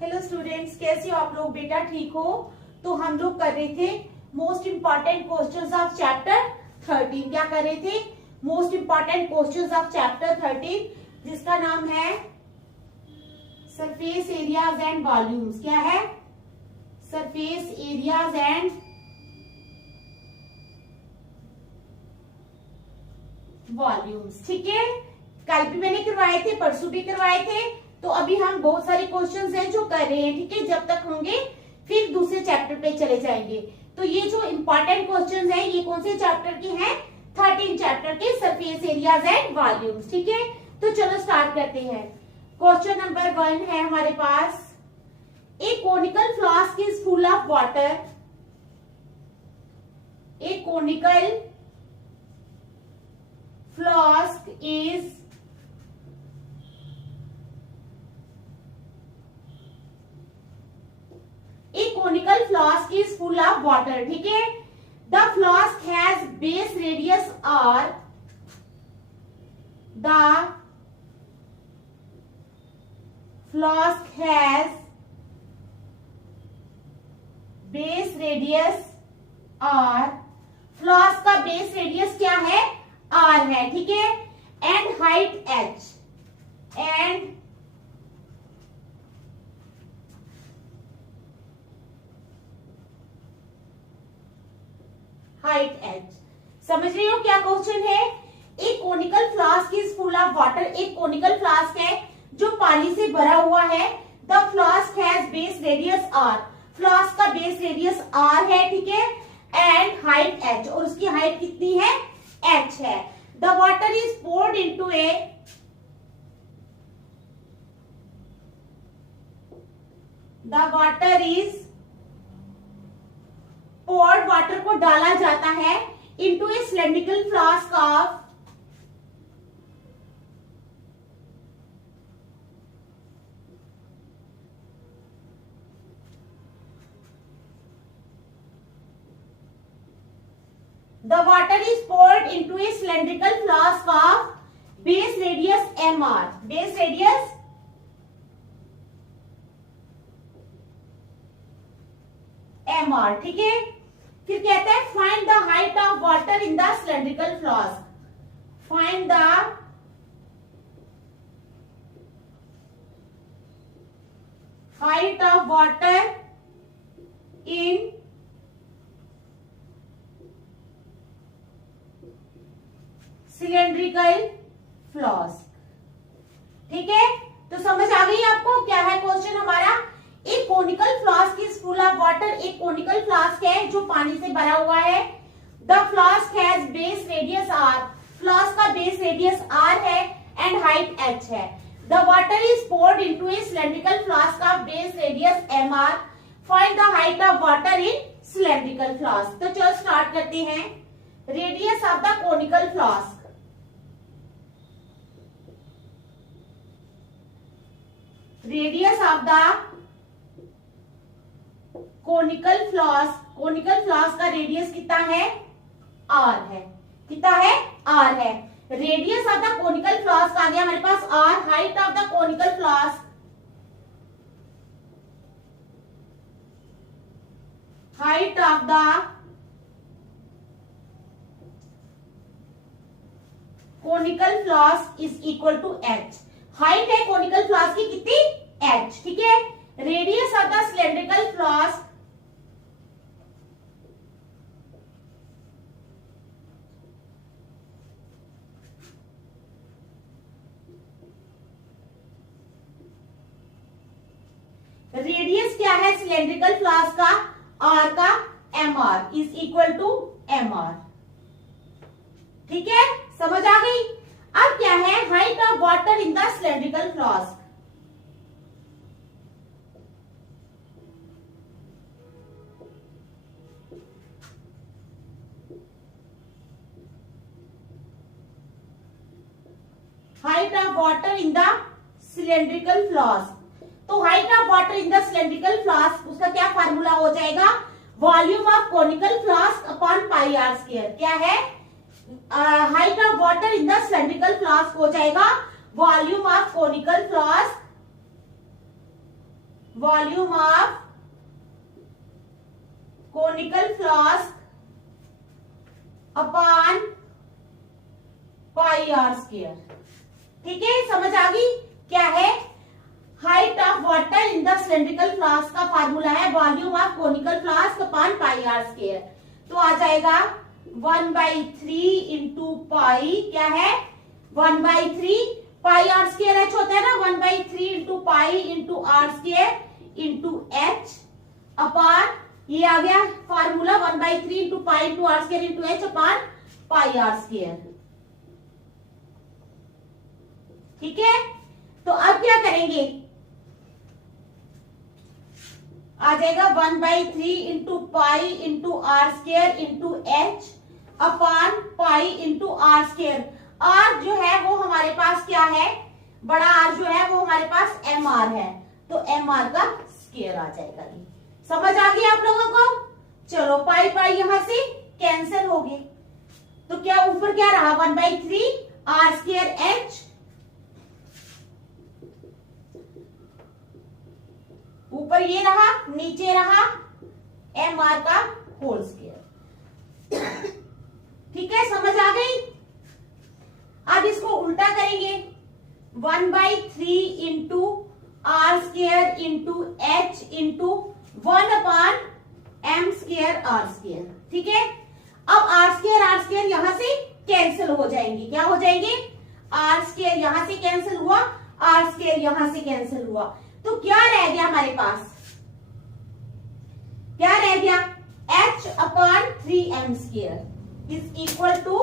Hello students, कैसे हो आप लोग? बेटा ठीक हो? तो हम लोग कर रहे थे most important questions of chapter 13। क्या कर रहे थे? Most important questions of chapter 13, जिसका नाम है सरफेस एरियाज एंड वॉल्यूम्स। क्या है? Surface areas and volumes. ठीक है, कल भी मैंने करवाए थे, परसों भी करवाए थे। तो अभी हम बहुत सारे क्वेश्चंस हैं जो कर रहे हैं। ठीक है, जब तक होंगे फिर दूसरे चैप्टर पे चले जाएंगे। तो ये जो इंपॉर्टेंट क्वेश्चंस हैं ये कौन से चैप्टर के हैं? 13 चैप्टर के सरफेस एरियाज एंड वॉल्यूम्स। ठीक है, तो चलो स्टार्ट करते हैं। क्वेश्चन नंबर 1 है हमारे पास, a conical flask is full of water. A conical flask is conical flask is full of water. ठीक है, the flask has base radius r, the flask has base radius r, flask का base radius क्या है? r है। ठीक है, and height h, and height h। समझ रही हो क्या क्वेश्चन है? एक conical flask is full of water. एक कोनिकल फ्लास्क है जो पानी से भरा हुआ है। The flask has base radius r, flask का बेस रेडियस r है। ठीक है, एंड हाइट h, और उसकी हाइट कितनी है? h है। The water is poured into a, the water is poured, water को डाला जाता है into a cylindrical flask of the water is poured into a cylindrical flask of base radius mr, base radius mr। ठीक है, फिर कहते हैं find the height of water in the cylindrical flask. Find the height of water in cylindrical flask. ठीक है, तो समझ आ गई आपको क्या है क्वेश्चन हमारा? एक conical flask is full of water. एक कोनिकल फ्लास्क है जो पानी से भरा हुआ है। The flask has base radius r, flask का बेस रेडियस r है एंड हाइट h है। The water is poured into a cylindrical flask of base radius mr। Find the height of water in cylindrical flask. तो चलो start करते हैं। Radius of the conical flask, radius of the conical flask, conical flask का radius कितना है? r है। कितना है? r है। Radius of the conical flask आ गया हमारे पास r। Height of the conical flask, height of the conical flask is equal to h। Height है कोनिकल फ्लास्क की कितनी? h। ठीक है, radius of the cylindrical flask, रेडियस क्या है सिलेंड्रिकल फ्लास्क का? r का mr is equal to mr। ठीक है, समझ आ गई? अब क्या है? Height of water in the cylindrical flask. Height of water in the cylindrical flask. तो height of water in the cylindrical flask, उसका क्या फार्मूला हो जाएगा? Volume of conical flask upon pi are square. क्या है? Height of water in the cylindrical flask हो जाएगा volume of conical flask volume of conical flask upon pi are square. ठीक है, समझ आ गई क्या है? Height of water in the cylindrical flask का फार्मूला है volume of conical flask upon pi are square. तो आ जाएगा 1/3 इंटू पाई, क्या है 1/3 पाई आर स्क्वायर एच होता है ना, 1/3 into pi into r square into h upon, ये आ गया formula 1/3 into pi into r square into h upon pi are square. ठीक है, तो अब क्या करेंगे, आ जाएगा 1/3 into pi into r square into h upon pi into r square. R जो है वो हमारे पास क्या है, बड़ा आर जो है वो हमारे पास एम आर है, तो एम आर का स्क्वायर आ जाएगा। ये समझ आ गया आप लोगों को? चलो पाई पाई यहां से कैंसिल हो गए, तो क्या ऊपर क्या रहा 1/3 आर स्क्वायर एच, ऊपर ये रहा, नीचे रहा एम आर का होल स्क्वायर। ठीक है, समझ आ गई? अब इसको उल्टा करेंगे, 1/3 into r square into h into 1/m square r square. ठीक है, अब आर स्क्वायर यहां से कैंसिल हो जाएंगे, क्या हो जाएंगे, आर स्क्वायर यहां से कैंसिल हुआ, आर स्क्वायर यहां से कैंसिल हुआ, तो क्या रह गया हमारे पास, क्या रह गया, h upon 3m square is equal to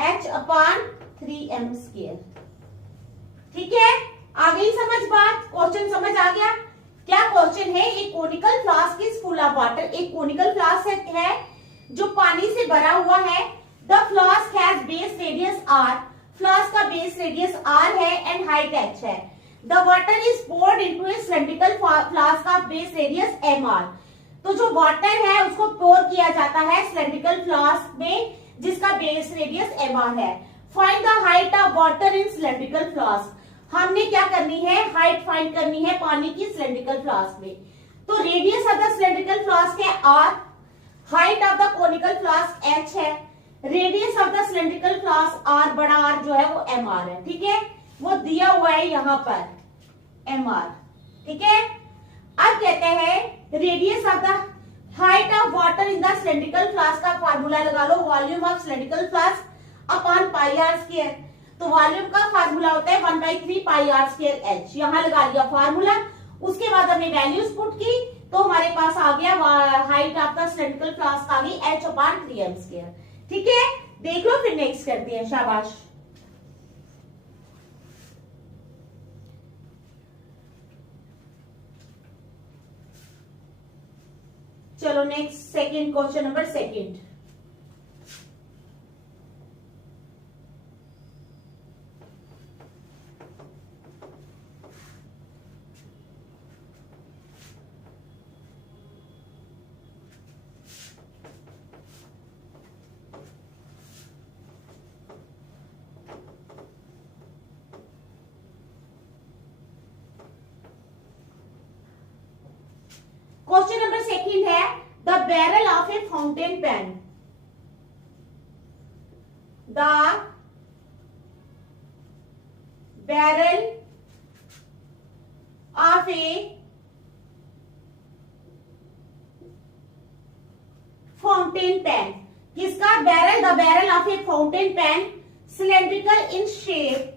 h upon 3m square. ठीक है, आ गई समझ बात? क्वेश्चन समझ आ गया? क्या क्वेश्चन है, एक conical flask is full of water, एक कोनिकल फ्लास्क है जो पानी से भरा हुआ है। The flask has base radius r, flask का बेस रेडियस r है एंड हाइट h है। The water is poured into a cylindrical flask of base radius mr, तो जो वाटर है उसको पोर किया जाता है सिलेंड्रिकल फ्लास्क में जिसका बेस रेडियस mr है। Find the height of water in cylindrical flask, हमने क्या करनी है, हाइट फाइंड करनी है पानी की सिलेंड्रिकल फ्लास्क में। तो radius of the cylindrical flask है r, height of the conical flask h है, radius of the cylindrical flask r, बड़ा r जो है वो mr है। ठीक है, वो दिया हुआ है यहां पर mr। ठीक है, अब कहते हैं radius of the height of water in the cylindrical flask का फार्मूला लगा लो, volume of cylindrical flask upon pi are square. तो वॉल्यूम का फार्मूला होता है 1/3 पाई आर स्क्वायर एच, यहां लगा लिया फार्मूला। उसके बाद हमने वैल्यूज पुट की तो हमारे पास आ गया height of the cylindrical flask आ गई h अपॉन 3m स्क्वायर। ठीक है, देख लो फिर नेक्स्ट करते हैं, शाबाश। चलो next second question number second. Question number second है, the barrel of a fountain pen, the barrel of a fountain pen, किसका barrel, the barrel of a fountain pen cylindrical in shape,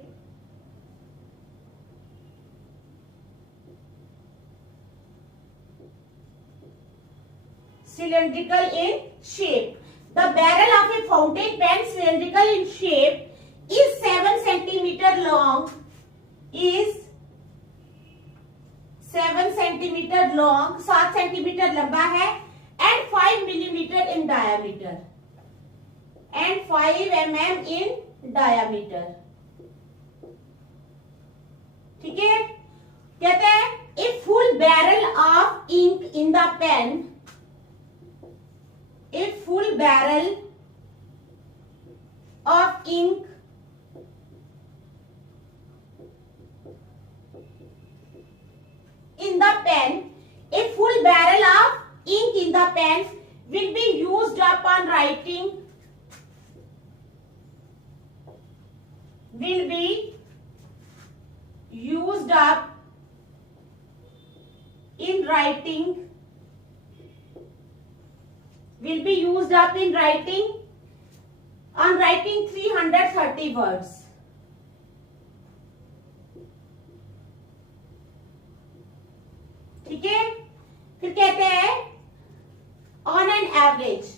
cylindrical in shape. The barrel of a fountain pen cylindrical in shape is 7 centimeter long, is 7 centimeter long, 7 centimetre लंबा है and 5 millimeter in diameter, and 5 mm in diameter. ठीक है, कहते हैं a full barrel of ink in the pen, a full barrel of ink pen will be used up on writing, will be used up in writing, will be used up in writing, on writing 330 words. ठीक है, फिर कहते हैं on an average,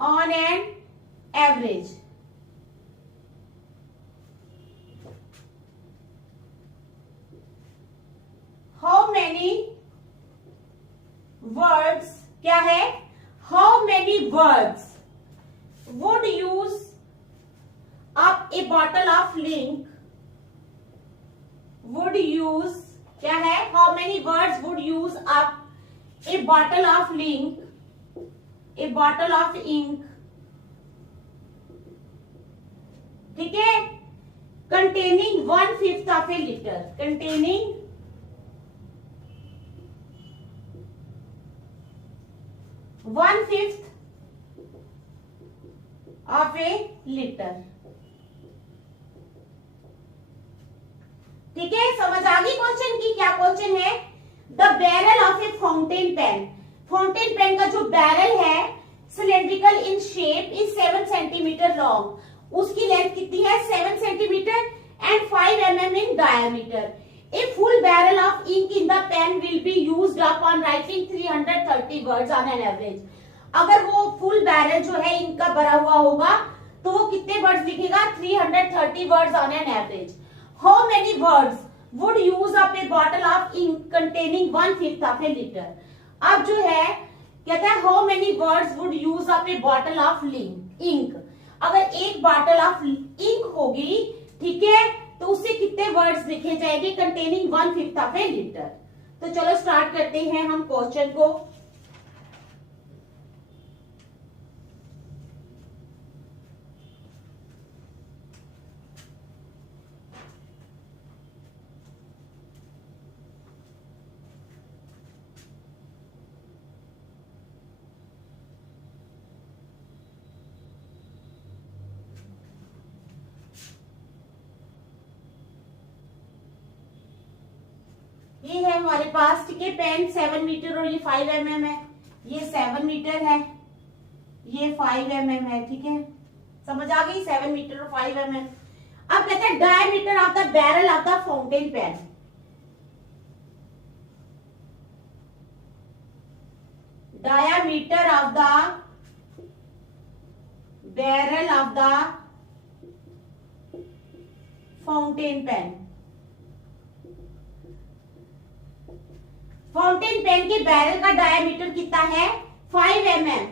on an average how many words, क्या है, how many words would use up a bottle of ink, would use, क्या है, how many words would use up a bottle of ink, a bottle of ink, ठीक है, containing 1/5 of a litre, containing 1/5 of a litre. ठीक है, समझ आ गई question की, क्या क्वेश्चन है, the barrel of a fountain pen, fountain pen का जो बैरल है cylindrical in shape is 7 centimetre long, उसकी लेंथ कितनी है 7 centimetre and 5 mm in diameter. A full barrel of ink in the pen will be used up on writing 330 words on an average. अगर वो full barrel जो है ink का भरा हुआ होगा तो वो कितने वर्ड्स लिखेगा 330 words on an average. How many words would use up a bottle of ink containing 1/5 of a liter? अब जो है कहता है how many words would use up a bottle of ink? अगर एक बॉटल ऑफ इंक होगी, ठीक है, तो उससे कितने वर्ड्स लिखे जाएंगे containing 1/5 of a liter? तो चलो स्टार्ट करते हैं हम क्वेश्चन को। ये है हमारे पास, ठीक है, पेन 7 मीटर और ये 5 mm है, ये 7 मीटर है, ये 5 mm है, ठीक है, समझ आ गई, 7 मीटर और 5 mm। अब कहते हैं diameter of the barrel of the fountain pen, diameter of the barrel of the fountain pen, fountain pen के बैरल का डायमीटर कितना है 5 mm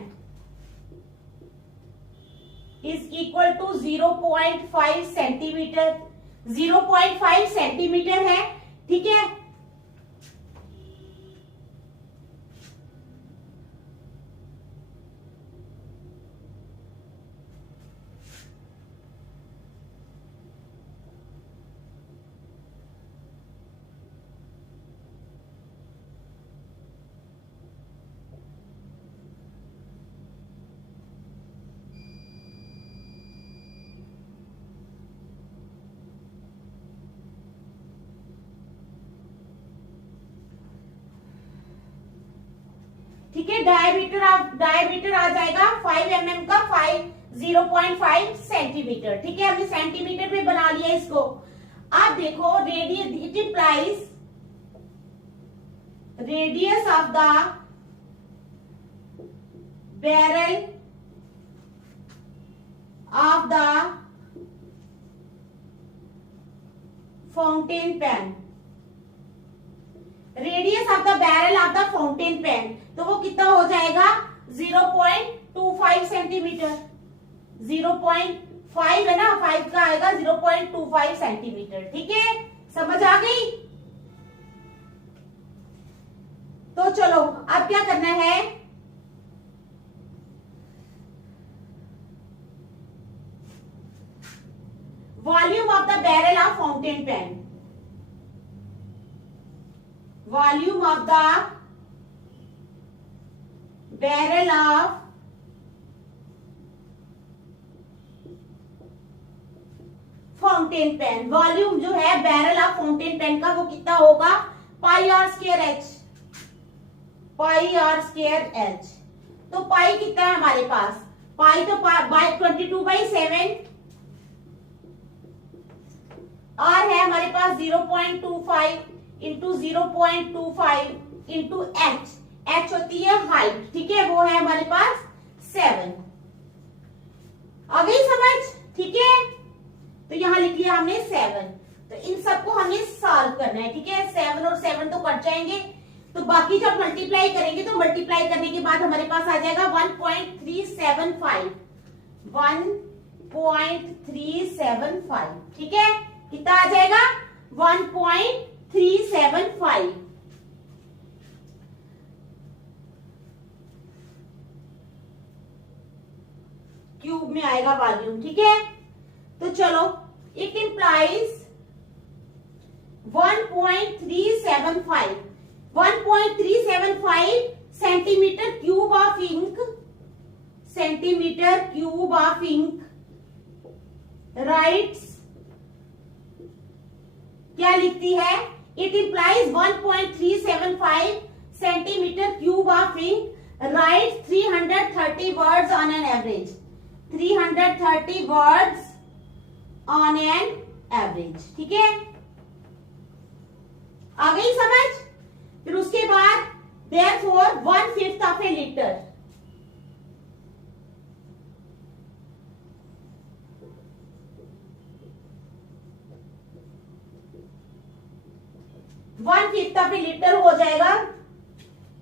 is equal to 0.5 centimetre, 0.5 centimetre है, ठीक है। ठीक है, डायमीटर आ जाएगा 5 mm का 0.5 सेंटीमीटर, ठीक है, हमने सेंटीमीटर में बना लिया इसको। आप देखो radius, it implies radius of the barrel of the fountain pen, radius of the barrel of the fountain pen, तो वो कितना हो जाएगा 0.25 सेंटीमीटर, 0.5 है ना, 5 का आएगा 0.25 सेंटीमीटर, ठीक है, समझ आ गई। तो चलो अब क्या करना है, volume of the barrel of fountain pen, volume of the barrel of fountain pen, volume जो है बैरल ऑफ फाउंटेन पेन का वो कितना होगा, pi are square H, pi are square H. तो पाई कितना है हमारे पास, पाई तो बाय 22/7, आर है हमारे पास 0.25 इंटू 0.25 इंटू एच, एच होती है हाइट, ठीक है, वो है हमारे पास 7। आ गई समझ, ठीक है। तो यहां लिख लिया हमने 7। तो इन सबको हमें सॉल्व करना है, ठीक है। 7 और 7 तो कट जाएंगे, तो बाकी जब मल्टीप्लाई करेंगे तो मल्टीप्लाई करने के बाद हमारे पास आ जाएगा 1.375, 1.375, ठीक है। कितना आ जाएगा 1.375। क्यूब में आएगा वॉल्यूम, ठीक है। तो चलो, it implies 1.375, 1.375 centimetre cube of ink, centimetre cube of ink writes, क्या लिखती है, it implies 1.375 centimetre cube of ink writes 330 words on an average, 330 words on an average, ठीक है। आ गई समझ। फिर उसके बाद therefore 1/5 of a litre, one fifth of a litre हो जाएगा,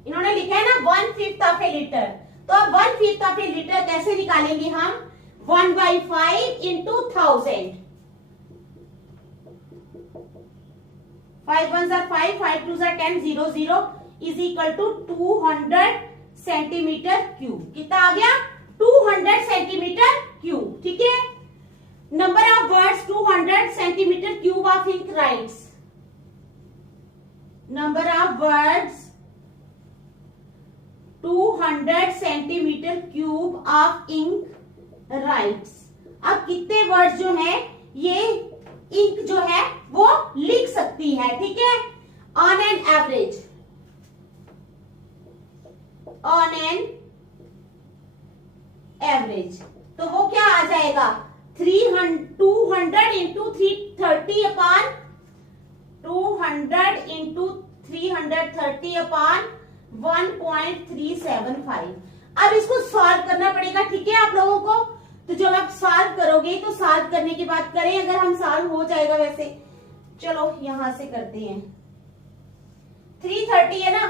इन्होंने लिखा है ना 1/5 ऑफ ए लीटर। तो अब 1/5 ऑफ ए लीटर कैसे निकालेंगे हम, 1/5 into 1000, 5 1 5, 5 2 10, 0 0 is equal to 200 centimetre cube. कितना आ गया, 200 सेंटीमीटर क्यूब, ठीक है। Number of words 200 centimetre cube of ink writes, number of words 200 centimetre cube of ink writes. अब कितने वर्ड्स जो है ये इंक जो है वो लिख सकती है, ठीक है, on an average, on an average. तो वो क्या आ जाएगा, 200 इंटू 330 अपॉन 200 इंटू 330 अपॉन 1.375। अब इसको सॉल्व करना पड़ेगा, ठीक है, आप लोगों को। तो जब आप सॉल्व करोगे तो सॉल्व करने की बात करें, अगर हम सॉल्व हो जाएगा वैसे, चलो यहां से करते हैं। 330 है ना,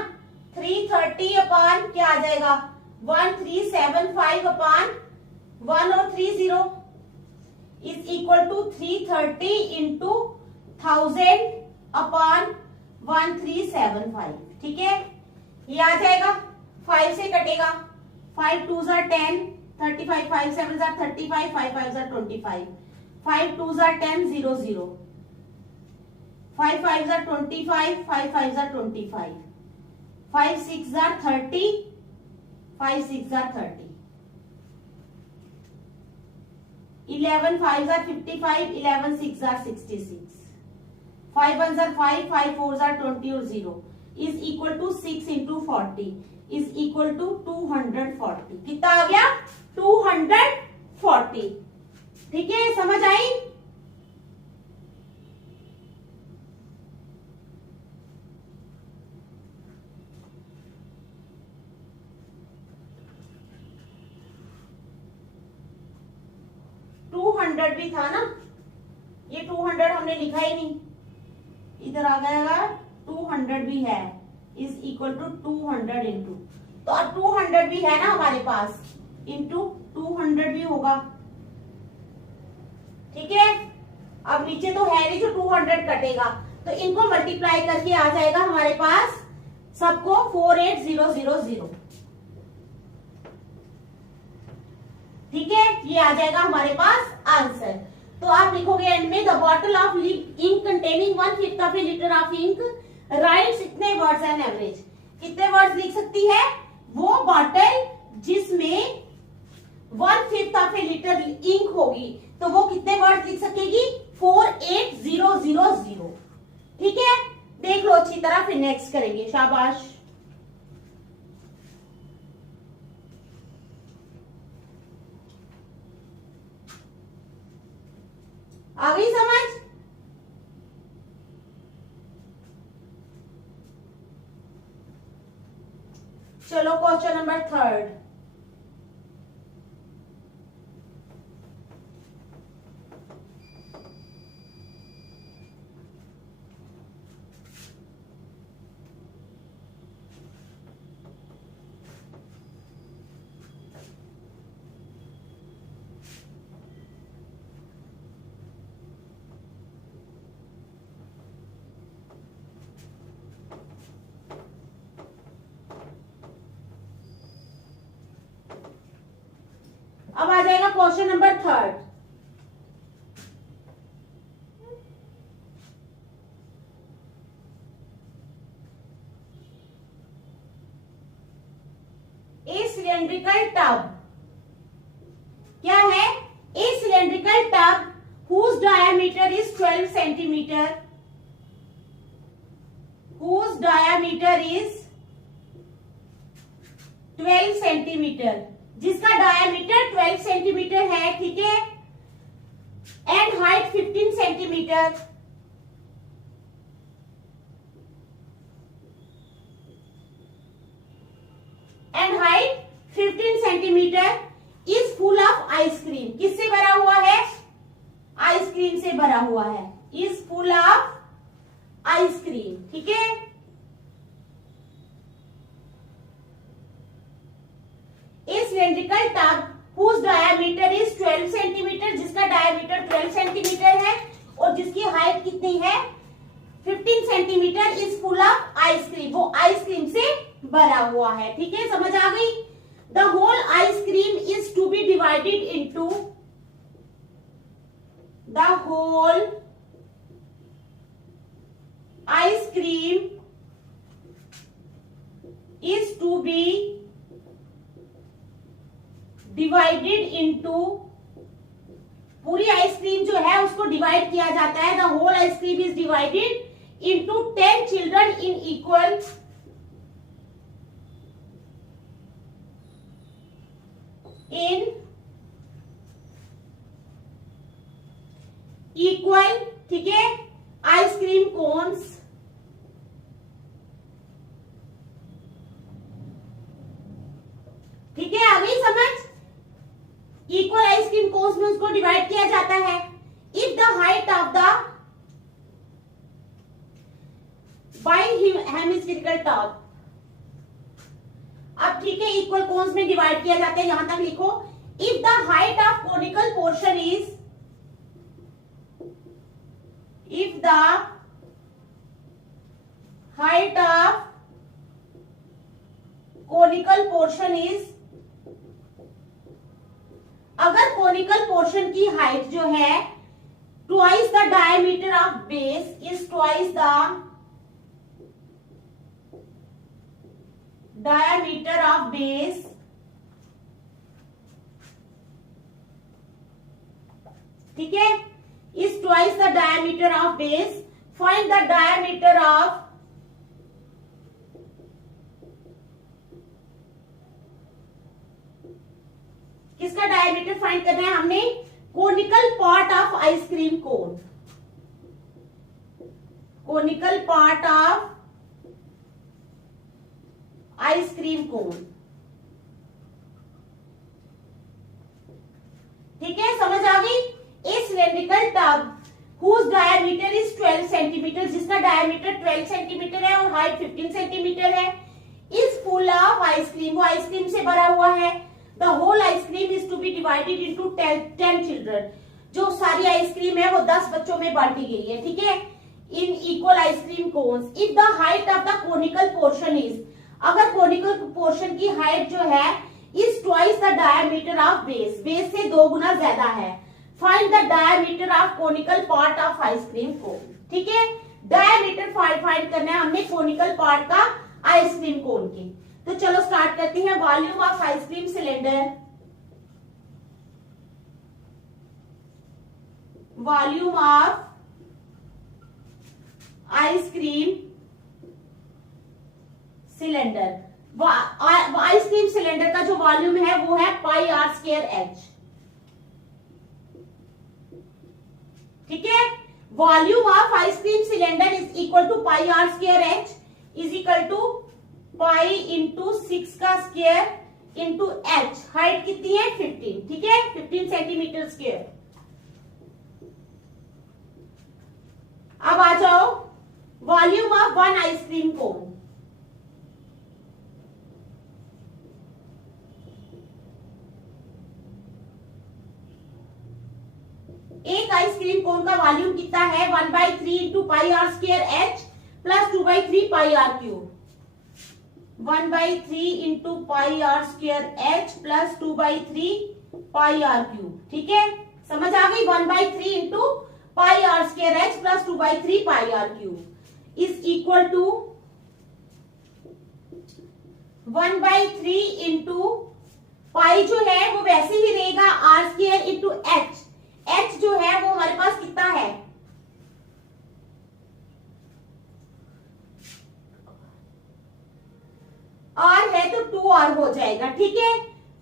330 अपॉन क्या आ जाएगा, 1375 अपॉन 1 और 30 is equal to 330 into 1000 upon 1375, ठीक है। ये आ जाएगा, 5 से कटेगा, 5 2 10, 35, 5 7 35, 5 5 25, 5 2 10, 0 0, 5 5 25, 5 5 25, 5 6 30, 5 6 30, 11 5 55, 11 6 66, 5 1 5, 5 4 20 और 0 is equal to 6 into 40 is equal to 240। कितना आ गया, 240, ठीक है, समझ आई। भी था ना, ये 200 हमने लिखा ही नहीं, इधर आ गया 200 भी है, इज इक्वल टू 200 इंटू, तो अब 200 भी है ना हमारे पास, इंटू 200 भी होगा, ठीक है। अब नीचे तो है नहीं जो 200 कटेगा, तो इनको मल्टीप्लाई करके आ जाएगा हमारे पास सबको 48000, ठीक है, ये आ जाएगा हमारे पास आंसर। तो आप लिखोगे एंड में, the bottle of ink containing 1/5 of a litre of ink writes इतने वर्ड्स एन एवरेज। कितने वर्ड्स लिख सकती है, वो बॉटल जिसमें 1/5 ऑफ ए लीटर इंक होगी तो वो कितने वर्ड लिख सकेगी? 48000। ठीक है, देख लो अच्छी तरह, फिर नेक्स्ट करेंगे। शाबाश। आ गई समझ? चलो क्वेश्चन नंबर 3। अब आ जाएगा क्वेश्चन नंबर 3। ए सिलेंड्रिकल टब क्या है? ए cylindrical tub whose diameter is 12 centimeter, whose diameter is 12 centimetre, जिसका डायमीटर 12 सेंटीमीटर है, ठीक है, and height 15 centimetre, and height 15 centimetre, is full of ice cream. किससे भरा हुआ है? आइसक्रीम से भरा हुआ है। Is full of ice cream. ठीक है, ए cylindrical tub whose diameter is 12 centimetre, जिसका डायमीटर 12 सेंटीमीटर है और जिसकी हाइट कितनी है? 15 centimetre, is full of ice cream. वो आइसक्रीम से भरा हुआ है। ठीक है, समझ आ गई? The whole ice cream is to be divided into, the whole ice cream is to be divided into, पूरी आइसक्रीम जो है उसको डिवाइड किया जाता है। The whole ice cream is divided into 10 children in equal, ठीक है, आइसक्रीम कोन्स। ठीक है, आ गई समझ? इक्वल आइसक्रीम कोन्स में उसको डिवाइड किया जाता है। If the height of the by hemispherical top, अब ठीक है, इक्वल कोन्स में डिवाइड किया जाता है, यहां तक लिखो। If the height of conical portion is, if the height of conical portion is, अगर कोनिकल पोर्शन की हाइट जो है twice the diameter of base, is twice the diameter of base, ठीक है, is twice the diameter of base, find the diameter of किसका diameter find करना है हमने? Conical part of ice cream cone, conical part of ice cream cone. ठीक है, समझ आ गई? A cylindrical tub whose diameter is 12 centimetre, जिसका डायमीटर 12 सेंटीमीटर है और हाइट 15 सेंटीमीटर है, is full of आइसक्रीम, वो आइसक्रीम से भरा हुआ है। The whole ice cream is to be divided into 10 children, जो सारी आइसक्रीम है वो 10 बच्चों में बांटी गई है। ठीक है, in equal ice cream cones. If the height of the conical portion is, अगर कोनिकल पोर्शन की हाइट जो है is twice the diameter of base, base से 2 गुना ज्यादा है, find the diameter of conical part of ice cream cone. ठीक है, डायमीटर फाइंड करना है हमने कोनिकल पार्ट का आइसक्रीम कोन की। तो चलो स्टार्ट करते हैं। Volume of ice cream cylinder, volume of ice cream cylinder, ice cream cylinder का जो वॉल्यूम है वो है पाई आर स्क्वायर एच। ठीक है, volume of ice cream cylinder is equal to pi are square h is equal to pi into 6 का स्क्वायर इंटू एच। हाइट कितनी है 15, ठीक है, 15 सेंटीमीटर स्क्वायर। अब आ जाओ volume of one ice cream cone, एक आइसक्रीम कोन का वॉल्यूम कितना है 1/3 into pi are square h plus 2/3 pi r cube. 1/3 into pi are square h plus 2/3 pi r cube. ठीक है, समझ आ गई। 1/3 into pi are square h plus 2/3 pi r cube is equal to 1/3 into pi जो है वो वैसे ही रहेगा r square into H. H जो है वो हमारे पास कितना है, आर है तो 2r हो जाएगा। ठीक है,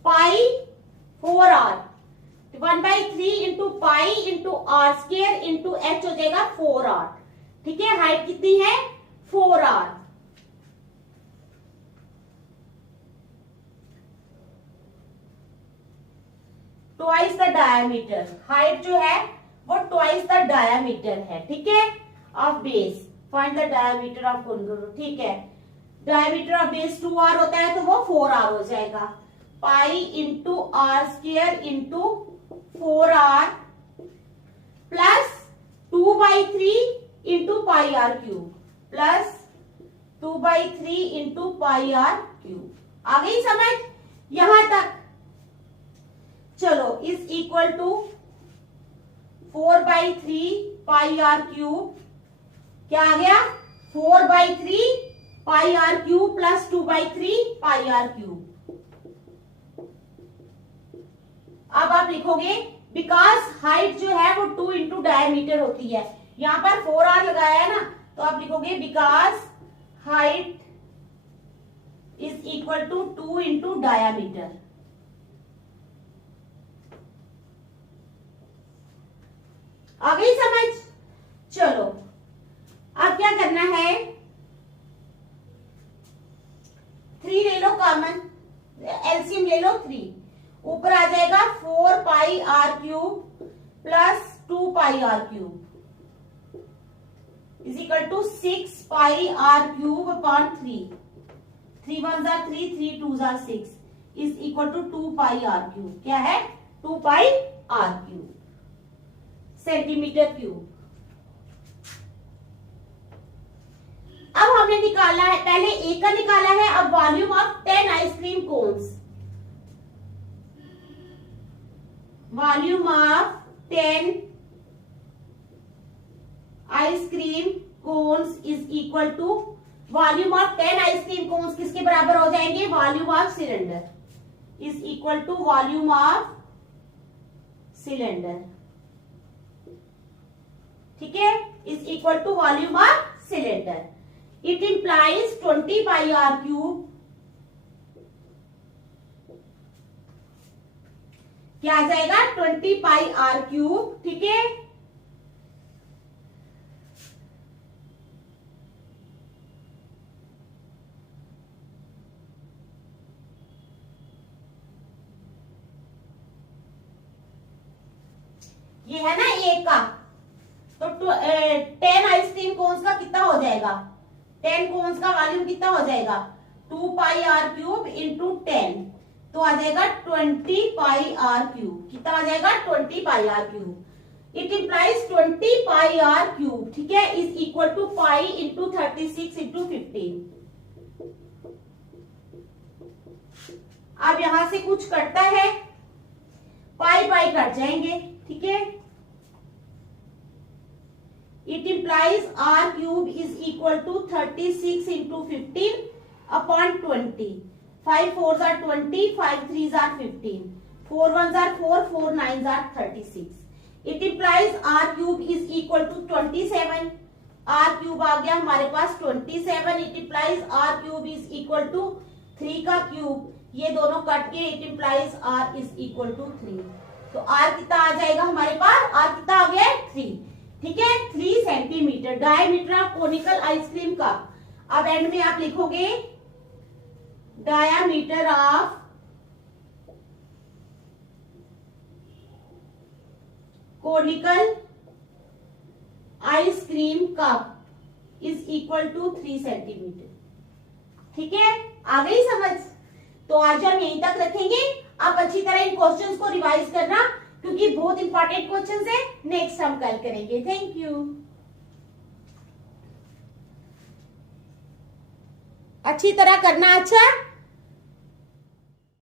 pi 4r, 1/3 into pi into r square into h हो जाएगा 4r। ठीक है, हाइट कितनी है 4r। Twice the diameter, height जो है वो ट्वाइस द डायामीटर है। ठीक है, of base, find the diameter of cone. ठीक है, डायमीटर ऑफ बेस 2r होता है तो वो 4r हो जाएगा। Pi into r square into 4r plus 2/3 into pi r cube plus 2/3 into pi r cube. आ गई समझ यहां तक? चलो, is equal to 4/3 pi r cube, क्या आ गया 4/3 pi r cube plus 2/3 pi r cube. अब आप लिखोगे बिकॉज हाइट जो है वो 2 इंटू डायमीटर होती है, यहां पर 4r लगाया है ना, तो आप लिखोगे because height is equal to 2 into diameter. आ गई समझ? चलो, अब क्या करना है, 3 ले लो कॉमन, एलसीएम ले लो 3, ऊपर आ जाएगा 4 pi r cube plus 2 pi r cube is equal to 6 pi r cube upon 3। 3 1 जार 3, 3 2 जार 6 is equal to 2 pi r cube. क्या है 2 pi r cube centimetre cube. अब हमने निकाला है, पहले ए का निकाला है, अब volume of 10 ice cream cones, volume of 10 ice cream cones is equal to volume of 10 ice cream cones किसके बराबर हो जाएंगे, volume of cylinder is equal to volume of cylinder. ठीक है, is equal to volume of cylinder. It implies 20 pi r cube, क्या आ जाएगा 20 pi r cube. ठीक है, ये है ना एक का, तो 10 आइसक्रीम कोन्स का कितना हो जाएगा, 10 कोन्स का वॉल्यूम कितना हो जाएगा 2 पाई आर क्यूब इंटू 10, तो आ जाएगा 20 पाई आर क्यूब। कितना आ जाएगा 20 pi r cube. It implies 20 pi r cube, ठीक है, is equal to pi into 36 into 15। अब यहां से कुछ कटता है, पाई पाई कट जाएंगे। ठीक है, it implies r cube is equal to 36 into 15 upon 20। 5 4s are 20, 5 3s are 15, 4 1s are 4, 4 9s are 36. It implies r cube is equal to 27. r cube आ गया हमारे पास 27. It implies r cube is equal to 3 का cube. ये दोनों cut के it implies r is equal to 3. तो r कितना आ जाएगा हमारे पास? r कितना आ गया? 3. ठीक है, 3 centimetre diameter of conical ice cream का. अब एंड में आप लिखोगे diameter of conical ice cream cup is equal to 3 centimetre. ठीक है, आ गई समझ? तो आज हम यहीं तक रखेंगे. आप अच्छी तरह इन क्वेश्चंस को रिवाइज करना क्योंकि बहुत इंपॉर्टेंट क्वेश्चंस है. नेक्स्ट हम कल करेंगे. Thank you. अच्छी तरह करना. अच्छा.